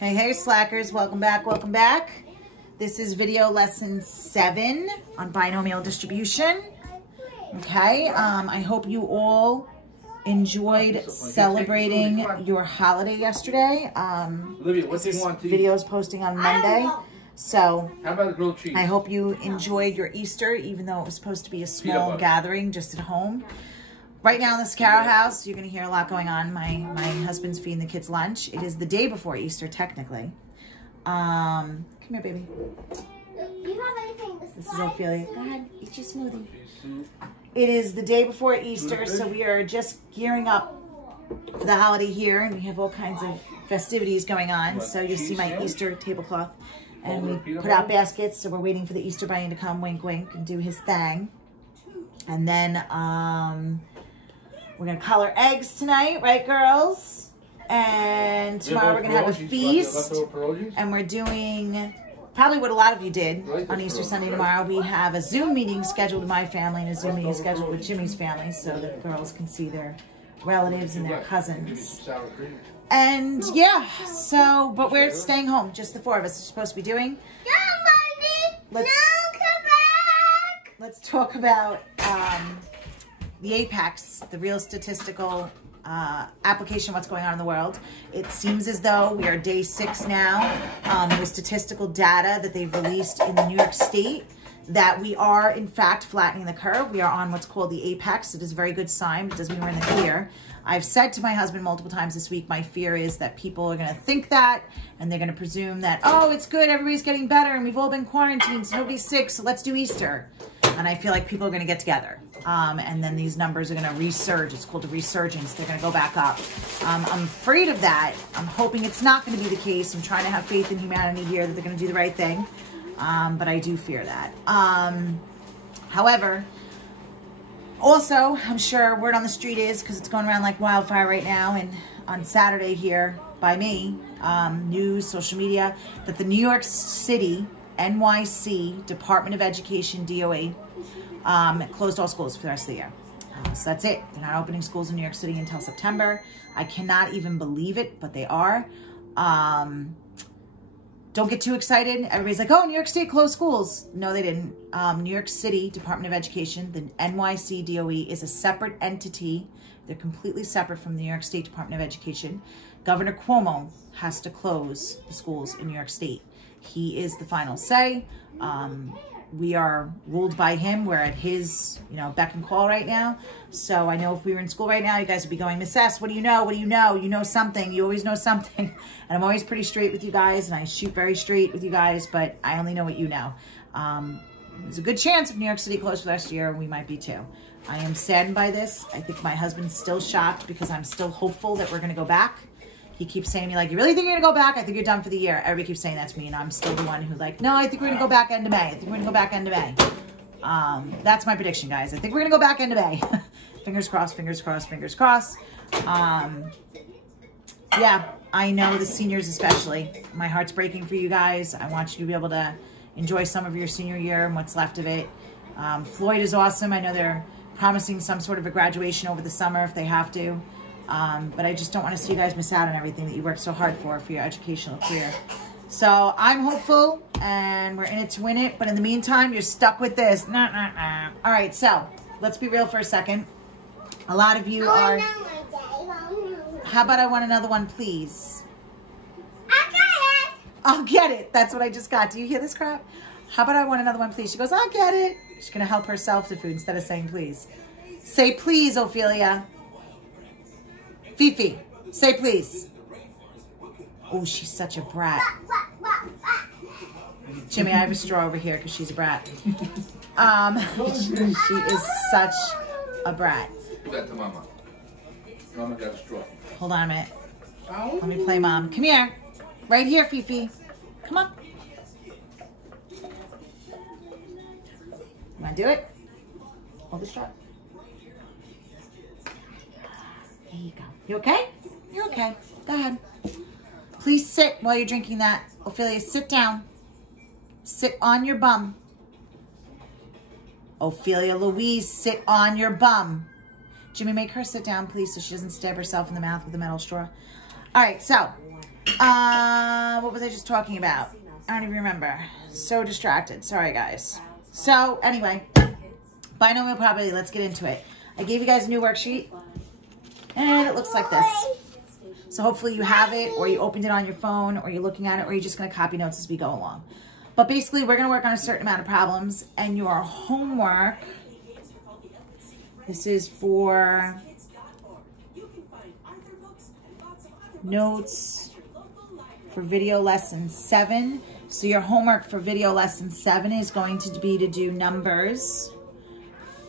Hey, hey, slackers. Welcome back. Welcome back. This is video lesson 7 on binomial distribution. Okay. I hope you all enjoyed celebrating your holiday yesterday. This video is posting on Monday. So I hope you enjoyed your Easter, even though it was supposed to be a small gathering just at home. Right now in the Scarrow house, you're going to hear a lot going on. My husband's feeding the kids lunch. It is the day before Easter, technically. Come here, baby. This is Ophelia. Go ahead, eat your smoothie. It is the day before Easter, so we are just gearing up for the holiday here, and we have all kinds of festivities going on. So you'll see my Easter tablecloth, and we put out baskets, so we're waiting for the Easter Bunny to come, wink, wink, and do his thing. And then, we're going to color eggs tonight, right, girls? And tomorrow we're going to have a feast. And we're doing probably what a lot of you did on Easter Sunday tomorrow. We have a Zoom meeting scheduled with my family and a Zoom meeting scheduled with Jimmy's family so that girls can see their relatives and their cousins. And yeah, so, but we're staying home. Just the 4 of us are supposed to be doing. Let's talk about the APEX, the real statistical application of what's going on in the world. It seems as though we are day 6 now with statistical data that they've released in New York State that we are, in fact, flattening the curve. We are on what's called the APEX. It is a very good sign. It doesn't mean we're in the clear. I've said to my husband multiple times this week, my fear is that people are going to think that, and they're going to presume that, oh, it's good, everybody's getting better, and we've all been quarantined, so nobody's sick, so let's do Easter. And I feel like people are going to get together. And then these numbers are going to resurge. It's called a resurgence. They're going to go back up. I'm afraid of that. I'm hoping it's not going to be the case. I'm trying to have faith in humanity here that they're going to do the right thing. But I do fear that. However, also, I'm sure word on the street is, because it's going around like wildfire right now, and on Saturday here by me, news, social media, that the New York City NYC Department of Education, DOE, closed all schools for the rest of the year. So that's it. They're not opening schools in New York City until September. I cannot even believe it, but they are. Don't get too excited. Everybody's like, oh, New York State closed schools. No, they didn't. New York City Department of Education, the NYC DOE, is a separate entity. They're completely separate from the New York State Department of Education. Governor Cuomo has to close the schools in New York State. He is the final say. We are ruled by him. We're at his, beck and call right now. So I know if we were in school right now, you guys would be going, Miss S, what do you know? What do you know? You know something. You always know something. And I'm always pretty straight with you guys, and I shoot very straight with you guys, but I only know what you know. There's a good chance if New York City closed for the rest of the year, we might be too. I am saddened by this. I think my husband's still shocked because I'm still hopeful that we're going to go back. He keeps saying to me, like, you really think you're going to go back? I think you're done for the year. Everybody keeps saying that to me, and I'm still the one who, like, no, I think we're going to go back end of May. I think we're going to go back end of May. That's my prediction, guys. I think we're going to go back end of May. Fingers crossed, fingers crossed, fingers crossed. Yeah, I know the seniors especially. My heart's breaking for you guys. I want you to be able to enjoy some of your senior year and what's left of it. Floyd is awesome. I know they're promising some sort of a graduation over the summer if they have to. But I just don't want to see you guys miss out on everything that you worked so hard for your educational career. So I'm hopeful, and we're in it to win it. But in the meantime, you're stuck with this. All right, so let's be real for a second. A lot of you are... How about I want another one, please? I'll get it. I'll get it. That's what I just got. Do you hear this crap? How about I want another one, please? She goes, I'll get it. She's going to help herself to food instead of saying please. Say please, Ophelia. Fifi, say please. Oh, she's such a brat. Jimmy, I have a straw over here because she's a brat. She is such a brat. Give that to Mama. Mama got a straw. Hold on a minute. Let me play Mom. Come here. Right here, Fifi. Come on. You want to do it? Hold the straw. There you go. You okay? You're okay. Go ahead. Please sit while you're drinking that. Ophelia, sit down. Sit on your bum. Ophelia Louise, sit on your bum. Jimmy, make her sit down, please, so she doesn't stab herself in the mouth with a metal straw. All right, so What was I just talking about? I don't even remember. So distracted. Sorry, guys. So, anyway, binomial probability. Let's get into it. I gave you guys a new worksheet, and it looks like this. So hopefully you have it, or you opened it on your phone, or you're looking at it, or you're just going to copy notes as we go along. But basically, we're going to work on a certain amount of problems, and your homework, this is for notes for video lesson 7. So your homework for video lesson 7 is going to be to do numbers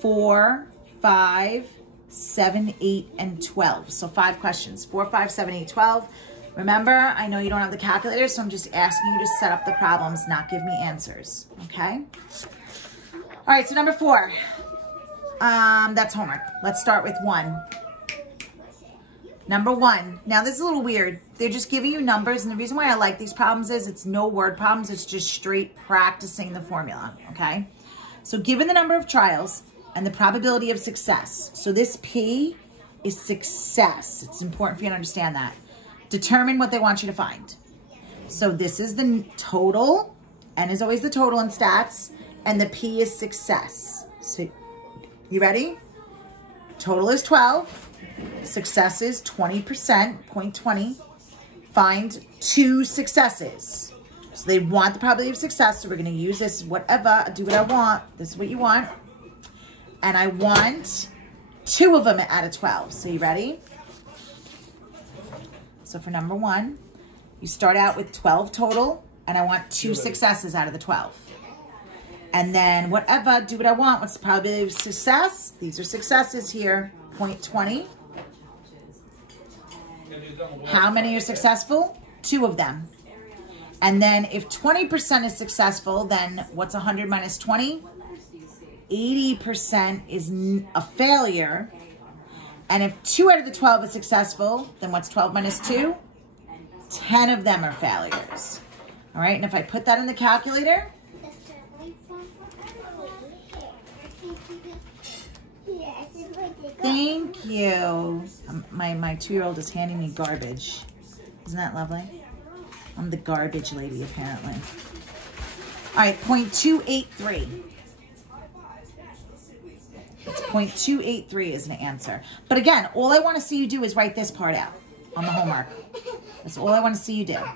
4, 5, 7, 8, and 12. So 5 questions, 4, 5, 7, 8, 12. Remember, I know you don't have the calculator, so I'm just asking you to set up the problems, not give me answers, okay? All right, so number 4, that's homework. Let's start with 1. Number 1, now this is a little weird. They're just giving you numbers, and the reason why I like these problems is it's no word problems, it's just straight practicing the formula, okay? So given the number of trials and the probability of success, so this P is success. It's important for you to understand that. Determine what they want you to find. So this is the total, N is always the total in stats, and the P is success. So you ready? Total is 12. Success is 20%, 0.20. Find 2 successes. So they want the probability of success, so we're going to use this whatever, do what I want. This is what you want. And I want 2 of them out of 12. So you ready? So for number 1, you start out with 12 total, and I want 2 successes out of the 12. And then whatever, do what I want. What's the probability of success? These are successes here, 0.20. How many are successful? 2 of them. And then if 20% is successful, then what's 100 minus 20? 80% is a failure. And if 2 out of the 12 is successful, then what's 12 minus 2? 10 of them are failures. All right, and if I put that in the calculator, thank you. My 2-year-old is handing me garbage. Isn't that lovely? I'm the garbage lady, apparently. All right, 0.283. It's 0.283 is an answer. But again, all I want to see you do is write this part out on the homework. That's all I want to see you do. All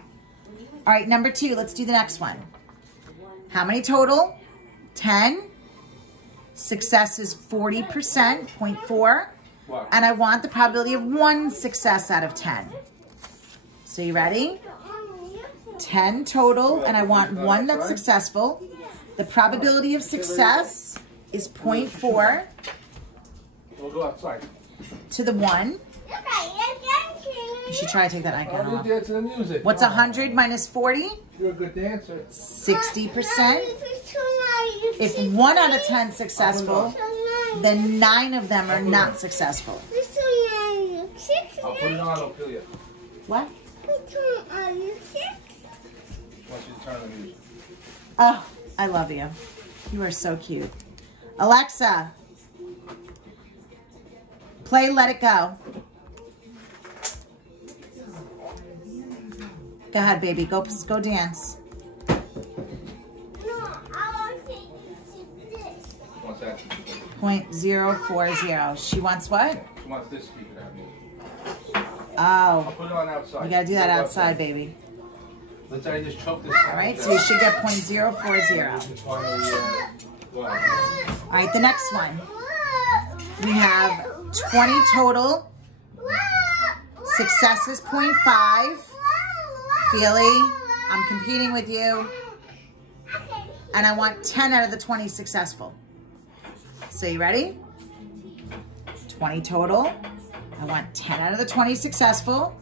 right, number 2, let's do the next one. How many total? 10. Success is 40%, 0.4. And I want the probability of 1 success out of 10. So you ready? 10 total, and I want 1 that's successful. The probability of success is 0.4 to the 1. You should try to take that icon off. What's 100 minus 40? You're a good dancer. 60%. If 1 out of 10 successful, then 9 of them are not successful. I'll put it on, I'll kill you. What? Once you turn the music. Oh, I love you. You are so cute. Alexa, play Let It Go. Go ahead, baby. Go dance. What's that? 0.040. She wants what? She wants this speaker out here. Oh. I'll put it on outside. You gotta do that outside, baby. Let's say I just choke this. All right, so you should get 0.040. All right, the next one. We have 20 total. Success is 0.5. Feely, I'm competing with you. And I want 10 out of the 20 successful. So you ready? 20 total. I want 10 out of the 20 successful.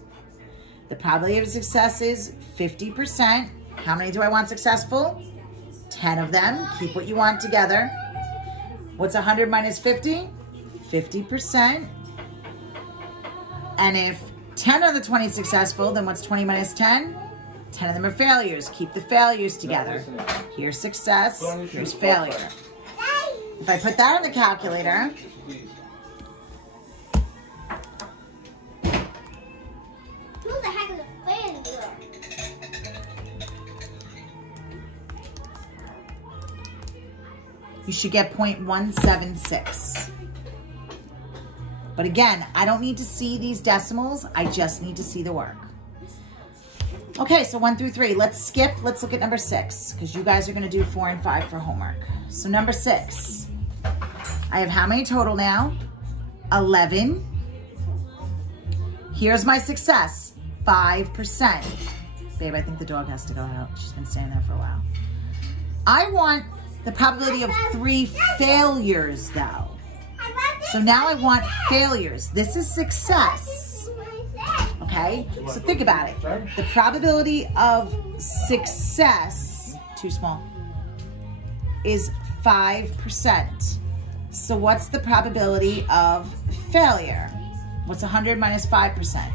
The probability of success is 50%. How many do I want successful? 10 of them. Keep what you want together. What's 100 minus 50? 50%. And if 10 of the 20 successful, then what's 20 minus 10? 10 of them are failures. Keep the failures together. Here's success, here's failure. If I put that in the calculator, Who the heck is a fan girl? you should get 0.176. But again, I don't need to see these decimals. I just need to see the work. Okay, so 1 through 3. Let's skip. Let's look at number 6 because you guys are going to do 4 and 5 for homework. So number 6. I have how many total now? 11. Here's my success, 5%. Babe, I think the dog has to go out. She's been staying there for a while. I want the probability of 3 failures though. So now I want failures. This is success. Okay, so think about it. The probability of success, too small, is 5%. So what's the probability of failure? What's 100 minus 5%?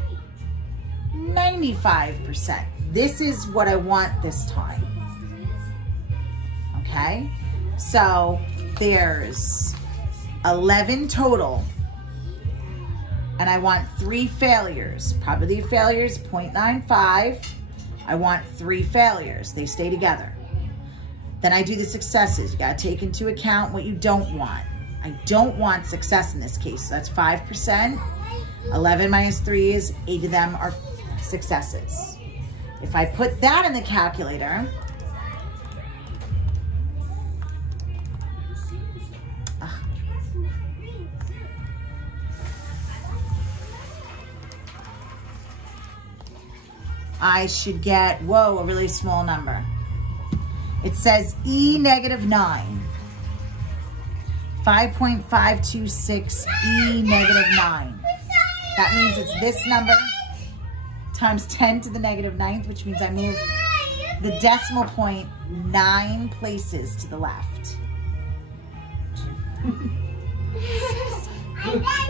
95%. This is what I want this time. Okay, so there's 11 total. And I want 3 failures. Probability of failure is 0.95. I want 3 failures. They stay together. Then I do the successes. You gotta take into account what you don't want. I don't want success in this case. So that's 5%. 11 minus 3 is 8 of them are successes. If I put that in the calculator, I should get, whoa, a really small number. It says E negative 9. 5.526 E negative 9. That means it's this number times 10 to the negative 9th, which means I move the decimal point 9 places to the left.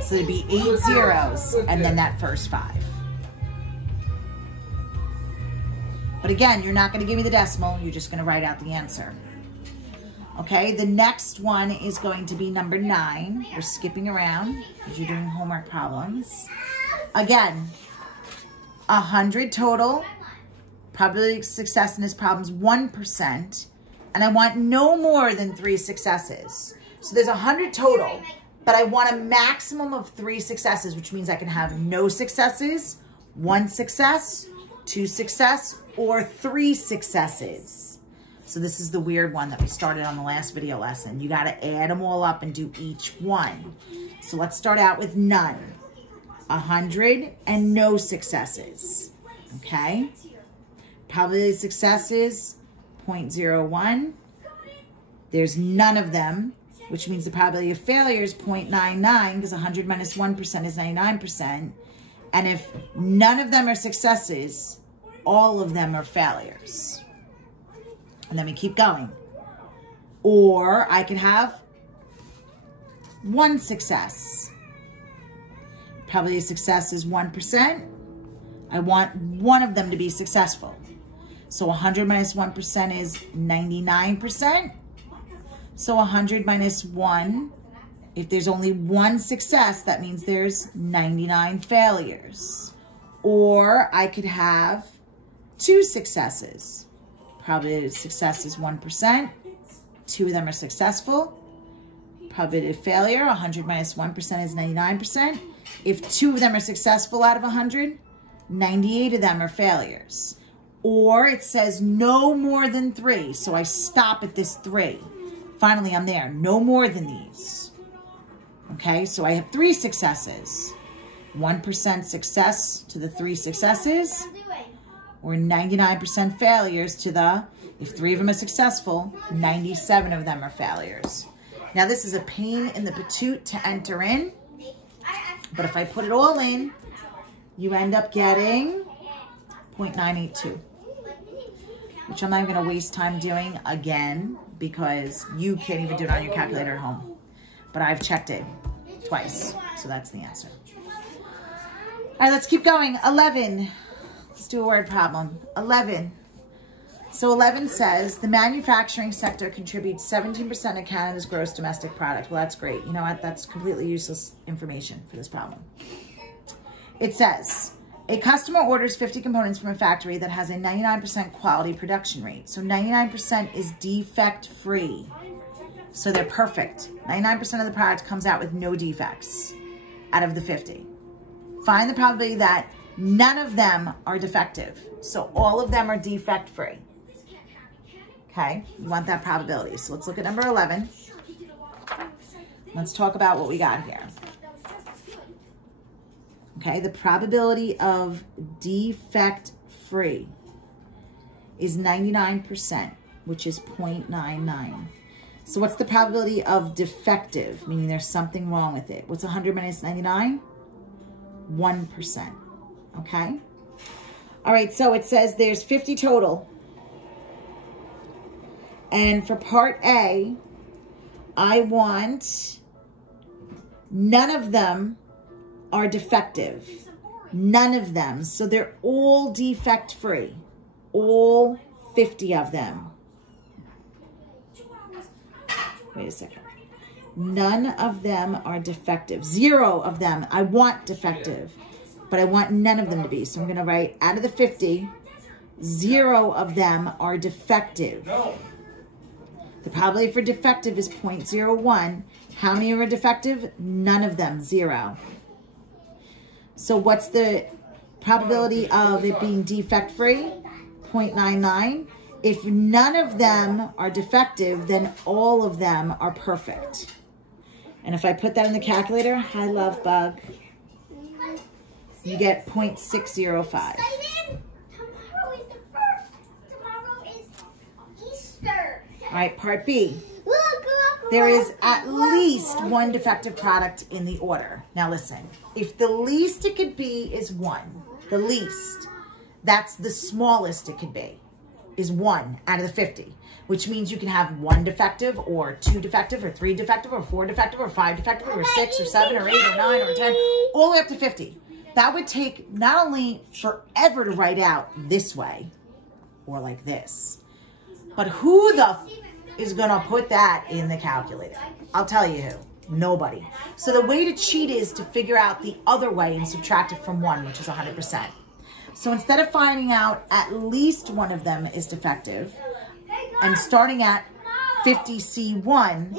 So it'd be 8 zeros and then that first 5. But again, you're not going to give me the decimal. You're just going to write out the answer. Okay, the next one is going to be number 9. We're skipping around because you're doing homework problems. Again, 100 total. Probability of success in this problem is 1%. And I want no more than 3 successes. So there's 100 total, but I want a maximum of 3 successes, which means I can have no successes, 1 success, 2 success, or 3 successes. So this is the weird one that we started on the last video lesson. You got to add them all up and do each one. So let's start out with none. 100 and no successes. Okay? Probability of success is 0.01. There's none of them, which means the probability of failure is 0.99 because 100 minus 1% is 99%. And if none of them are successes, all of them are failures. And then we keep going. Or I could have 1 success. Probability of success is 1%. I want one of them to be successful. So 100 minus 1% is 99%. So 100 minus 1, if there's only 1 success, that means there's 99 failures. Or I could have 2 successes. Probability of success is 1%. 2 of them are successful. Probability of failure, 100 minus 1% is 99%. If 2 of them are successful out of 100, 98 of them are failures. Or it says no more than 3. So I stop at this 3. Finally, I'm there. No more than these. Okay, so I have 3 successes. 1% success to the 3 successes. Or 99% failures to the, if 3 of them are successful, 97 of them are failures. Now this is a pain in the patoot to enter in. But if I put it all in, you end up getting 0.982. Which I'm not even going to waste time doing again because you can't even do it on your calculator at home. But I've checked it twice, so that's the answer. All right, let's keep going. 11. Let's do a word problem. 11. So 11 says, the manufacturing sector contributes 17% of Canada's gross domestic product. Well, that's great. You know what? That's completely useless information for this problem. It says, a customer orders 50 components from a factory that has a 99% quality production rate. So 99% is defect-free. So they're perfect. 99% of the product comes out with no defects out of the 50. Find the probability that none of them are defective. So all of them are defect free. Okay, you want that probability. So let's look at number 11. Let's talk about what we got here. Okay, the probability of defect free is 99%, which is 0.99. So what's the probability of defective, meaning there's something wrong with it? What's 100 minus 99? 1%, okay? All right, so it says there's 50 total. And for part A, I want none of them are defective. None of them. So they're all defect free. All 50 of them. Wait a second. None of them are defective. 0 of them. I want defective, but I want none of them to be. So I'm going to write out of the 50, 0 of them are defective. The probability for defective is 0.01. How many are defective? None of them. 0. So what's the probability of it being defect free? 0.99. If none of them are defective, then all of them are perfect. And if I put that in the calculator, hi love bug, you get 0.605. Tomorrow is the first. Tomorrow is Easter. All right, part B. Look. There is at least one defective product in the order. Now listen, if the least it could be is 1, the least, that's the smallest it could be, is 1 out of the 50, which means you can have 1 defective or 2 defective or 3 defective or 4 defective or 5 defective or 6 or 7 or 8 or 9 or 10, all the way up to 50. That would take not only forever to write out this way or like this, but who the is going to put that in the calculator? I'll tell you who. Nobody. So the way to cheat is to figure out the other way and subtract it from 1, which is 100%. So instead of finding out at least one of them is defective and starting at 50C1,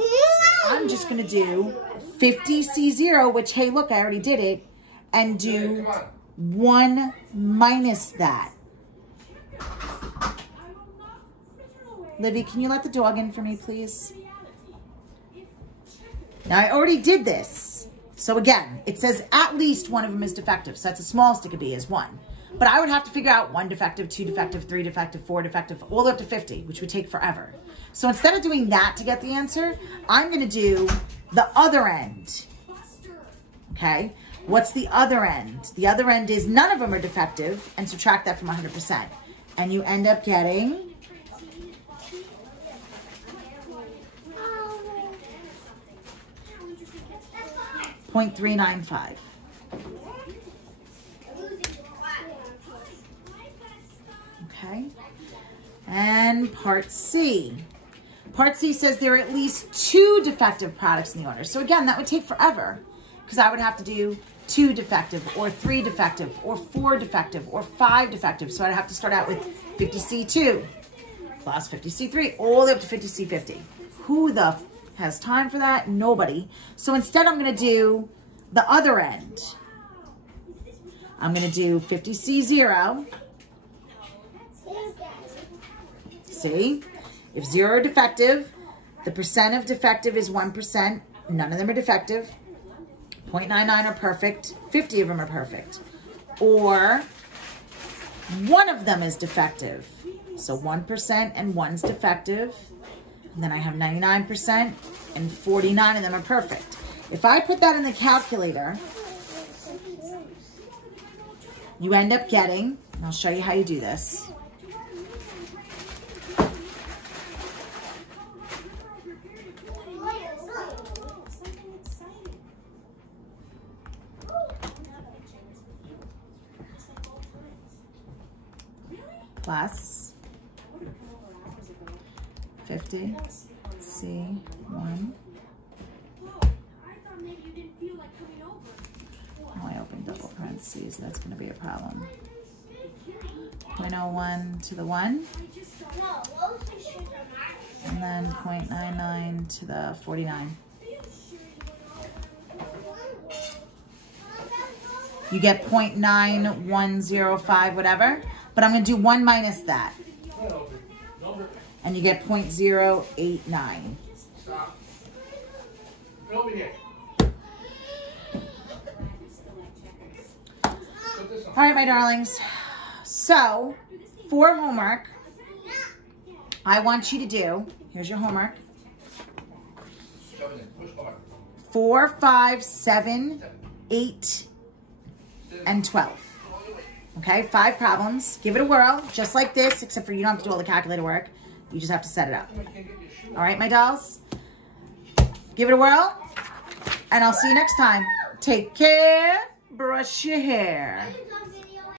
I'm just going to do 50C0, which, hey, look, I already did it, and do 1 minus that. Livy, can you let the dog in for me, please? Now, I already did this. So again, it says at least one of them is defective. So that's the smallest it could be is 1. But I would have to figure out 1 defective, 2 defective, 3 defective, 4 defective, all the way up to 50, which would take forever. So instead of doing that to get the answer, I'm going to do the other end. Okay? What's the other end? The other end is none of them are defective, and subtract that from 100%. And you end up getting 0.395. Okay. And part C. Part C says there are at least 2 defective products in the order. So again, that would take forever because I would have to do 2 defective or 3 defective or 4 defective or 5 defective. So I'd have to start out with 50C2 plus 50C3 all the way up to 50C50. Who the has time for that? Nobody. So instead I'm going to do the other end. I'm going to do 50C0. See? If 0 are defective, the percent of defective is 1%. None of them are defective. 0.99 are perfect. 50 of them are perfect. Or one of them is defective. So 1% and 1's defective. And then I have 99% and 49 of them are perfect. If I put that in the calculator, you end up getting, and I'll show you how you do this. Plus 50C1. Oh, I opened double parentheses. That's going to be a problem. 0.01 to the 1. And then 0.99 to the 49. You get 0.9105, whatever. But I'm going to do 1 minus that. And you get 0.089. Stop. Come over here. All right, my darlings. So, for homework, I want you to do, here's your homework, 4, 5, 7, 8, and 12. Okay, 5 problems. Give it a whirl, just like this, except for you don't have to do all the calculator work. You just have to set it up. All right, my dolls? Give it a whirl, and I'll see you next time. Take care. Brush your hair.